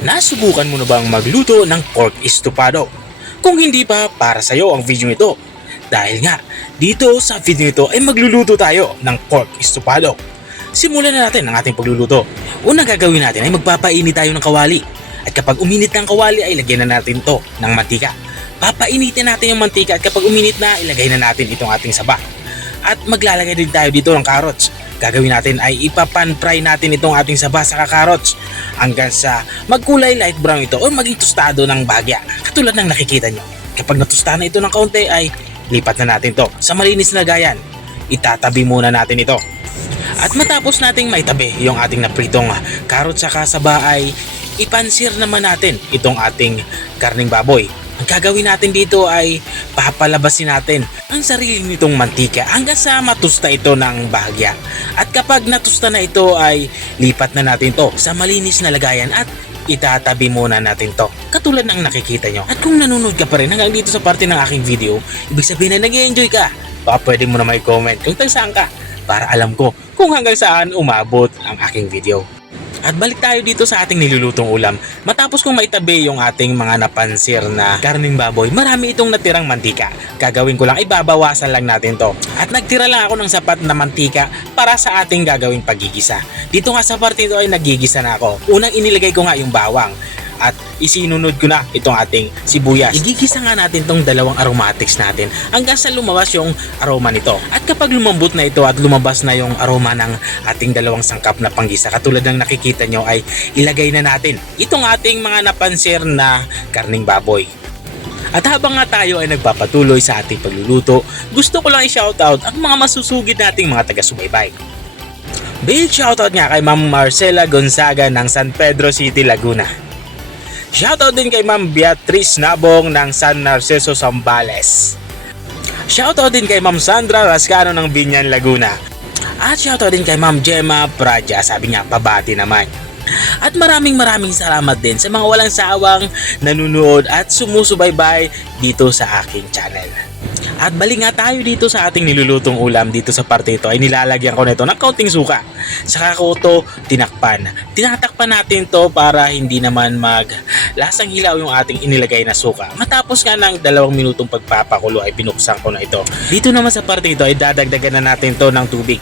Nasubukan mo na bang magluto ng pork estofado? Kung hindi pa, para sa'yo ang video ito. Dahil nga, dito sa video ito ay magluluto tayo ng pork estofado. Simulan na natin ang ating pagluluto. Unang gagawin natin ay magpapainit tayo ng kawali. At kapag uminit ng kawali ay lagyan na natin to ng mantika. Papainitin natin yung mantika at kapag uminit na, ilagay na natin itong ating saba. At maglalagay din tayo dito ng carrots. Gagawin natin ay ipapan-fry natin itong ating saba sa carrots hanggang sa magkulay light brown ito o maging tostado ng bahagya. Katulad ng nakikita nyo. Kapag natusta na ito ng kaunti ay lipat na natin to sa malinis na lagayan. Itatabi muna natin ito. At matapos nating maitabi yung ating napritong carrots sa saba ay ipansir naman natin itong ating karning baboy. Ang gagawin natin dito ay papalabasin natin ang sarili nitong mantika hanggang sa matusta ito ng bahagya. At kapag natusta na ito ay lipat na natin to sa malinis na lagayan at itatabi muna natin to. Katulad ng nakikita nyo. At kung nanonood ka pa rin hanggang dito sa parte ng aking video, ibig sabihin na nag-enjoy ka. Baka pwede mo na may comment kung saan ka para alam ko kung hanggang saan umabot ang aking video. At balik tayo dito sa ating nilulutong ulam. Matapos kong maitabi yung ating mga napansir na karning baboy, marami itong natirang mantika. Gagawin ko lang, ibabawasan lang natin to. At nagtira lang ako ng sapat na mantika para sa ating gagawing pagigisa. Dito nga sa parte ito ay nagigisa na ako. Unang inilagay ko nga yung bawang. At isinunod ko na itong ating sibuyas. Igigisa nga natin itong dalawang aromatics natin hanggang sa lumabas yung aroma nito. At kapag lumambot na ito at lumabas na yung aroma ng ating dalawang sangkap na panggisa, katulad ng nakikita nyo ay ilagay na natin itong ating mga napansir na karning baboy. At habang nga tayo ay nagpapatuloy sa ating pagluluto, gusto ko lang i-shoutout ang mga masusugid nating mga taga-subaybay. Big shoutout nga kay Ma'am Marcela Gonzaga ng San Pedro City, Laguna. Shoutout din kay Ma'am Beatrice Nabong ng San Narciso, Zambales. Shoutout din kay Ma'am Sandra Rascano ng Binyan, Laguna. At shoutout din kay Ma'am Gemma Praja, sabi niya pabati naman. At maraming salamat din sa mga walang sawang nanunood at sumusubaybay dito sa aking channel. At balik nga tayo dito sa ating nilulutong ulam. Dito sa parte ito ay nilalagyan ko nito ng kaunting suka. Saka ko ito tinakpan. Tinatakpan natin to para hindi naman lasang hilaw yung ating inilagay na suka. Matapos nga ng 2 minutong pagpapakulo ay binuksan ko na ito. Dito naman sa parte ito ay dadagdagan na natin to ng tubig.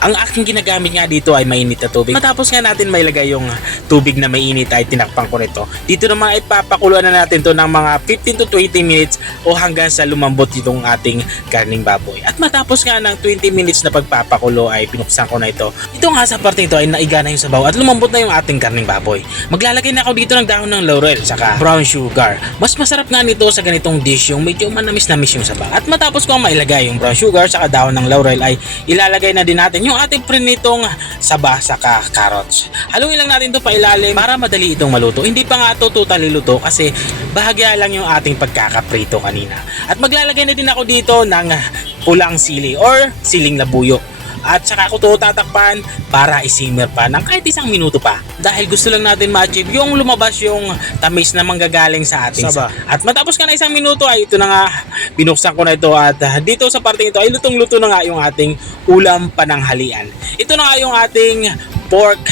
Ang aking ginagamit nga dito ay mainit na tubig. Matapos nga natin mailagay yung tubig na mainit ay tinakpan ko nito. Dito naman ay papakuluan na natin to ng mga 15 to 20 minutes o hanggang sa lumambot itong ating karning baboy. At matapos nga ng 20 minutes na pagpapakulo ay pinuksan ko na ito. Ito nga sa parte ito ay naigana yung sabaw at lumambot na yung ating karning baboy. Maglalagay na ako dito ng dahon ng laurel saka brown sugar. Mas masarap nga nito sa ganitong dish yung medyo manamis-namis yung sabaw. At matapos ko mailagay yung brown sugar saka dahon ng laurel ay ilalagay na din natin yung ating prinitong saba saka carrots. Haluin lang natin ito pa ilalim para madali itong maluto. Hindi pa nga ito totally luto kasi bahagya lang yung ating pagkakaprito kanina. At maglalagay na din ako dito ng pulang sili or siling labuyo. At saka ko ito tatakpan para isimmer pa ng kahit 1 minuto pa. Dahil gusto lang natin ma-achieve yung lumabas yung tamis na manggagaling sa ating saba. At matapos ka na 1 minuto ay ito na nga binuksan ko na ito at dito sa parte ito ay lutong-luto na nga yung ating ulam pananghalian. Ito na nga yung ating pork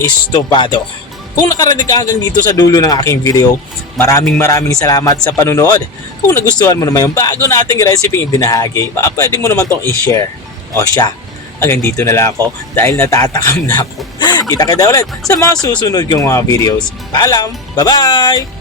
estofado. Kung nakarating ka hanggang dito sa dulo ng aking video, maraming salamat sa panunood. Kung nagustuhan mo naman yung bago nating recipe ibinahagi, baka pwede mo naman itong i-share. O siya, hanggang dito na lang ako dahil natatakam na ako. Kita-kita ulit sa mga susunod kong mga videos. Paalam! Bye-bye!